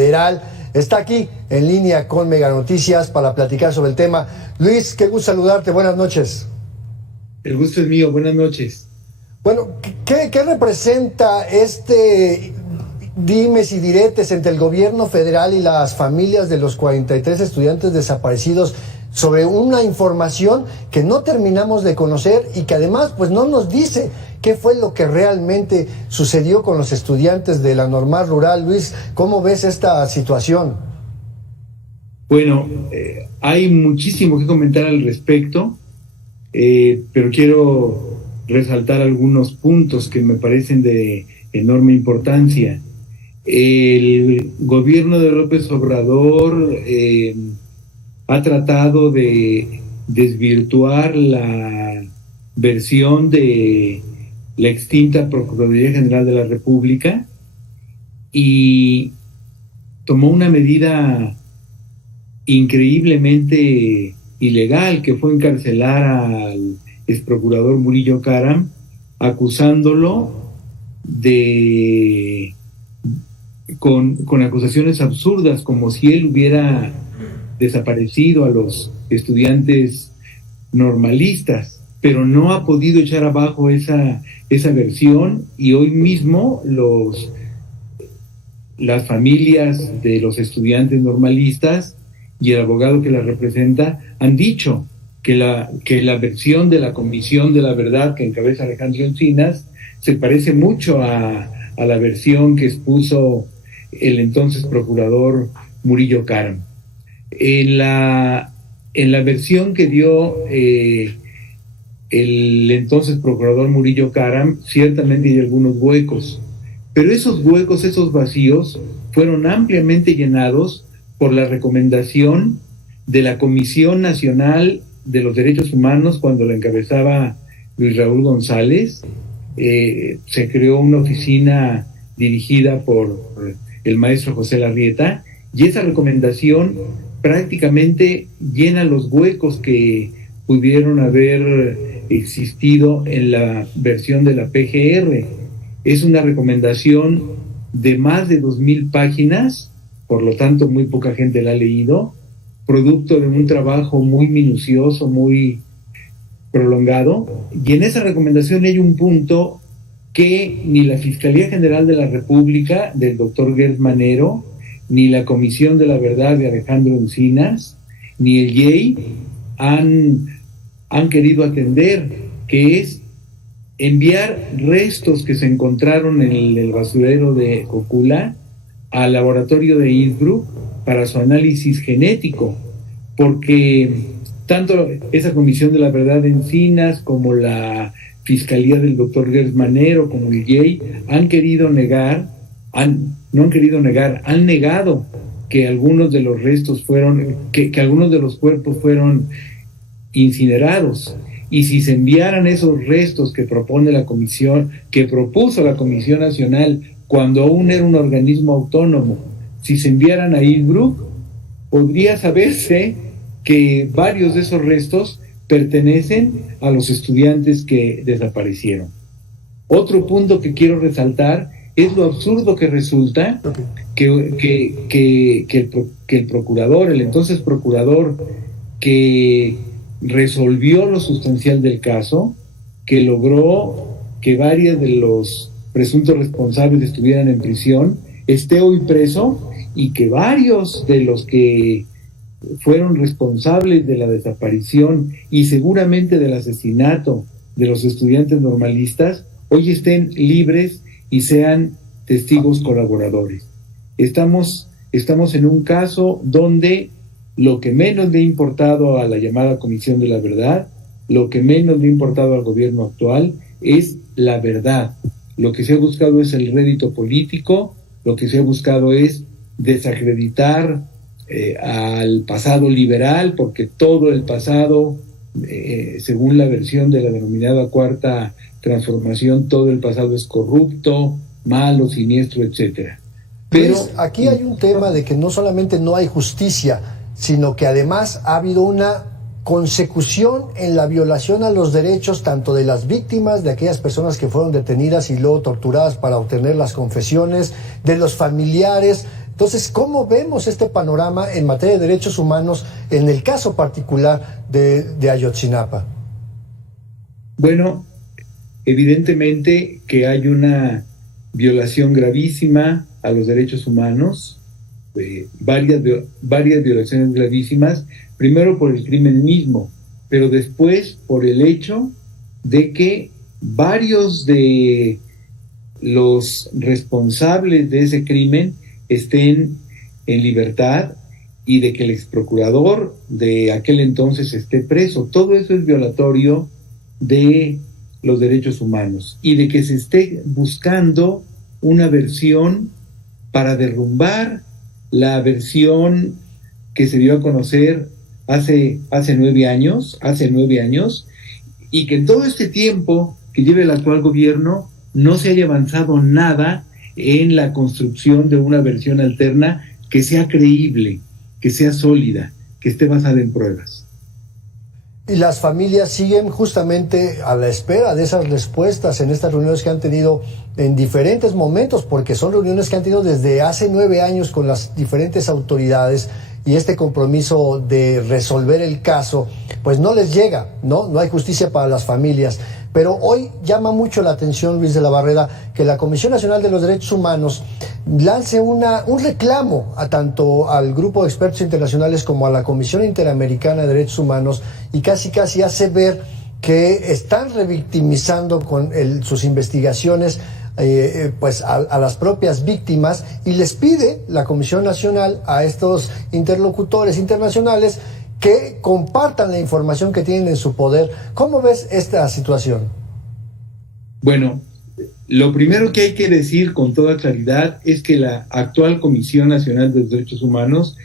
Federal está aquí en línea con Mega Noticias para platicar sobre el tema. Luis, qué gusto saludarte, buenas noches. El gusto es mío, buenas noches. Bueno, ¿qué representa este dimes y diretes entre el gobierno federal y las familias de los 43 estudiantes desaparecidos sobre una información que no terminamos de conocer y que además pues no nos dice qué fue lo que realmente sucedió con los estudiantes de la normal rural? Luis, ¿cómo ves esta situación? Bueno, hay muchísimo que comentar al respecto, pero quiero resaltar algunos puntos que me parecen de enorme importancia. El gobierno de López Obrador ha tratado de desvirtuar la versión de la extinta Procuraduría General de la República y tomó una medida increíblemente ilegal, que fue encarcelar al exprocurador Murillo Karam, acusándolo con acusaciones absurdas, como si él hubiera desaparecido a los estudiantes normalistas, pero no ha podido echar abajo esa versión, y hoy mismo las familias de los estudiantes normalistas y el abogado que la representa han dicho que la versión de la Comisión de la Verdad que encabeza Alejandro Encinas se parece mucho a la versión que expuso el entonces procurador Murillo Karam. En la versión que dio el entonces procurador Murillo Karam, ciertamente hay algunos huecos, pero esos huecos, esos vacíos, fueron ampliamente llenados por la recomendación de la Comisión Nacional de los Derechos Humanos cuando la encabezaba Luis Raúl González. Se creó una oficina dirigida por el maestro José Larrieta, y esa recomendación prácticamente llena los huecos que pudieron haber existido en la versión de la PGR. Es una recomendación de más de 2,000 páginas, por lo tanto muy poca gente la ha leído, producto de un trabajo muy minucioso, muy prolongado, y en esa recomendación hay un punto que ni la Fiscalía General de la República, del doctor Gertz Manero, ni la Comisión de la Verdad de Alejandro Encinas, ni el IEI han querido atender, que es enviar restos que se encontraron en el basurero de Cocula al laboratorio de Innsbruck para su análisis genético, porque tanto esa Comisión de la Verdad de Encinas como la Fiscalía del doctor Gertz Manero como el IEI han negado que algunos de los restos que algunos de los cuerpos fueron incinerados. Y si se enviaran esos restos que propone la comisión, que propuso la Comisión Nacional cuando aún era un organismo autónomo, si se enviaran a Innsbruck, podría saberse que varios de esos restos pertenecen a los estudiantes que desaparecieron. Otro punto que quiero resaltar es lo absurdo que resulta que el procurador, el entonces procurador que resolvió lo sustancial del caso, que logró que varios de los presuntos responsables estuvieran en prisión, esté hoy preso, y que varios de los que fueron responsables de la desaparición y seguramente del asesinato de los estudiantes normalistas hoy estén libres y sean testigos colaboradores. Estamos en un caso donde lo que menos le ha importado a la llamada Comisión de la Verdad, lo que menos le ha importado al gobierno actual es la verdad. Lo que se ha buscado es el rédito político, lo que se ha buscado es desacreditar al pasado liberal, porque todo el pasado, según la versión de la denominada Cuarta Transformación, todo el pasado es corrupto, malo, siniestro, etcétera. Pero aquí hay un tema de que no solamente no hay justicia, sino que además ha habido una consecución en la violación a los derechos tanto de las víctimas, de aquellas personas que fueron detenidas y luego torturadas para obtener las confesiones, de los familiares, Entonces, ¿cómo vemos este panorama en materia de derechos humanos en el caso particular de Ayotzinapa? Bueno, evidentemente que hay una violación gravísima a los derechos humanos, varias violaciones gravísimas, primero por el crimen mismo, pero después por el hecho de que varios de los responsables de ese crimen estén en libertad y de que el exprocurador de aquel entonces esté preso. Todo eso es violatorio de los derechos humanos y de que se esté buscando una versión para derrumbar la versión que se dio a conocer hace 9 años, y que en todo este tiempo que lleva el actual gobierno no se haya avanzado nada en la construcción de una versión alterna que sea creíble, que sea sólida, que esté basada en pruebas. Y las familias siguen justamente a la espera de esas respuestas en estas reuniones que han tenido en diferentes momentos, porque son reuniones que han tenido desde hace 9 años con las diferentes autoridades, y este compromiso de resolver el caso, pues no les llega, no hay justicia para las familias. Pero hoy llama mucho la atención, Luis de la Barrera, que la Comisión Nacional de los Derechos Humanos lance un reclamo tanto al Grupo de Expertos Internacionales como a la Comisión Interamericana de Derechos Humanos, y casi hace ver que están revictimizando con sus investigaciones pues a las propias víctimas, y les pide la Comisión Nacional a estos interlocutores internacionales que compartan la información que tienen en su poder. ¿Cómo ves esta situación? Bueno, lo primero que hay que decir con toda claridad es que la actual Comisión Nacional de Derechos Humanos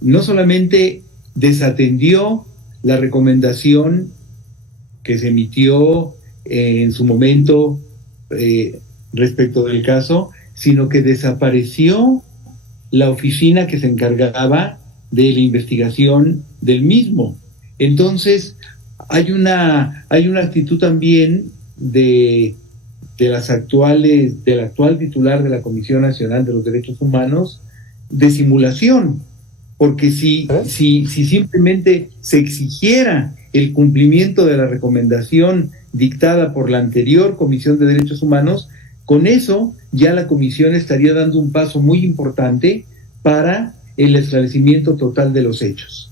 no solamente desatendió la recomendación que se emitió en su momento respecto del caso, sino que desapareció la oficina que se encargaba de la investigación del mismo. Entonces, hay una actitud también del actual titular de la Comisión Nacional de los Derechos Humanos de simulación, porque si simplemente se exigiera el cumplimiento de la recomendación dictada por la anterior Comisión de Derechos Humanos, con eso ya la Comisión estaría dando un paso muy importante para el esclarecimiento total de los hechos.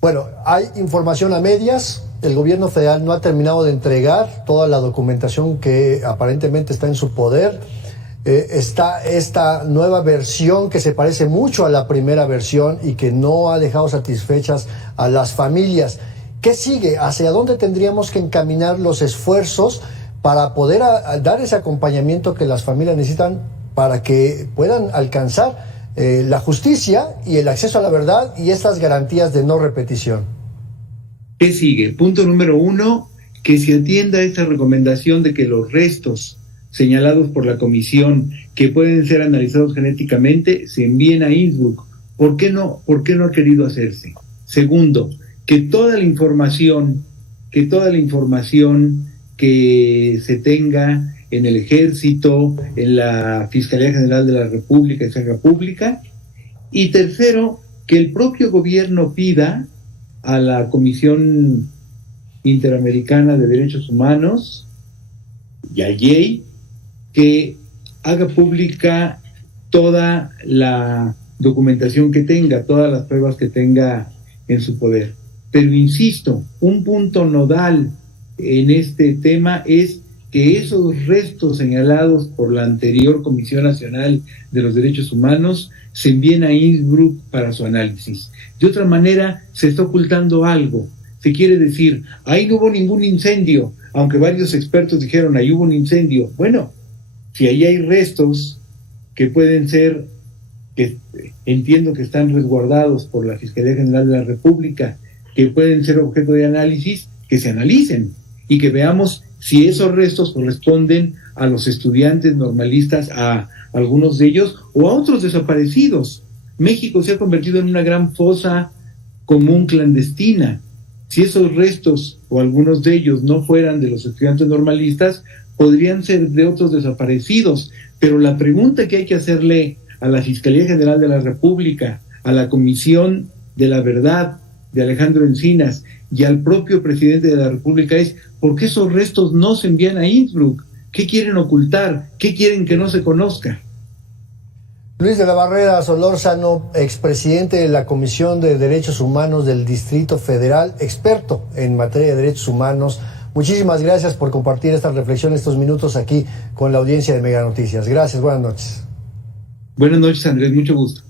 Bueno, hay información a medias. El gobierno federal no ha terminado de entregar toda la documentación que aparentemente está en su poder. Está esta nueva versión que se parece mucho a la primera versión y que no ha dejado satisfechas a las familias. ¿Qué sigue? ¿Hacia dónde tendríamos que encaminar los esfuerzos para poder dar ese acompañamiento que las familias necesitan para que puedan alcanzar la justicia y el acceso a la verdad y estas garantías de no repetición? ¿Qué sigue? Punto número 1, que se atienda esta recomendación de que los restos señalados por la comisión que pueden ser analizados genéticamente se envíen a Innsbruck. ¿Por qué no ha querido hacerse? Segundo, que toda la información que se tenga en el Ejército, en la Fiscalía General de la República, se haga pública. Y tercero, que el propio gobierno pida a la Comisión Interamericana de Derechos Humanos y al IEI que haga pública toda la documentación que tenga, todas las pruebas que tenga en su poder. Pero insisto, un punto nodal en este tema es que esos restos señalados por la anterior Comisión Nacional de los Derechos Humanos se envíen a Innsbruck para su análisis. De otra manera, se está ocultando algo. Se quiere decir, ahí no hubo ningún incendio, aunque varios expertos dijeron, ahí hubo un incendio. Bueno, si ahí hay restos que pueden ser, que entiendo que están resguardados por la Fiscalía General de la República, que pueden ser objeto de análisis, que se analicen y que veamos si esos restos corresponden a los estudiantes normalistas, a algunos de ellos, o a otros desaparecidos. México se ha convertido en una gran fosa común clandestina. Si esos restos, o algunos de ellos, no fueran de los estudiantes normalistas, podrían ser de otros desaparecidos. Pero la pregunta que hay que hacerle a la Fiscalía General de la República, a la Comisión de la Verdad de Alejandro Encinas y al propio presidente de la República es: ¿por qué esos restos no se envían a Innsbruck? ¿Qué quieren ocultar? ¿Qué quieren que no se conozca? Luis de la Barrera Solórzano, expresidente de la Comisión de Derechos Humanos del Distrito Federal, experto en materia de derechos humanos. Muchísimas gracias por compartir esta reflexión, estos minutos aquí con la audiencia de Mega Noticias. Gracias, buenas noches. Buenas noches, Andrés, mucho gusto.